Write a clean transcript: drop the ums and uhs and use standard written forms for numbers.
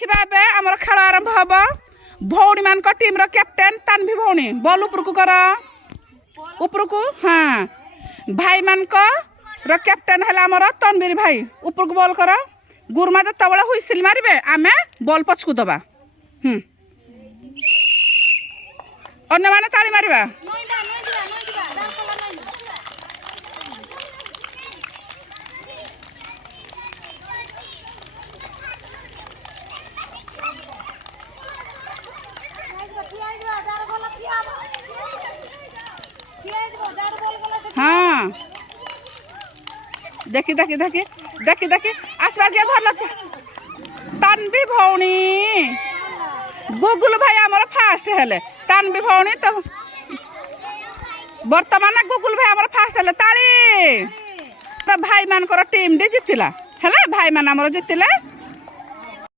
देखा ए आमर खेल आरंभ हम भौणी मान टीम रो कैप्टेन तानवी भौणी बॉल ऊपर को कर ऊपर को हाँ भाई मान रो कैप्टेन है आमर तनवीर भाई ऊपर को बॉल कर गुरमा जो तबला हुइसिल मारे आमे बॉल पछकू दबा अन्य माने ताली मारिबा हाँ देखी देखी देखी देखी देखी आसवा जे धरल तानवी भौणी गुगुल भाई आमर फास्ट हेले तानवी भौणी तो वर्तमान गुगुल भाई आमर फास्ट हेले ताली भाई मान टीम डी जितिला है भाई मान आमर जितिले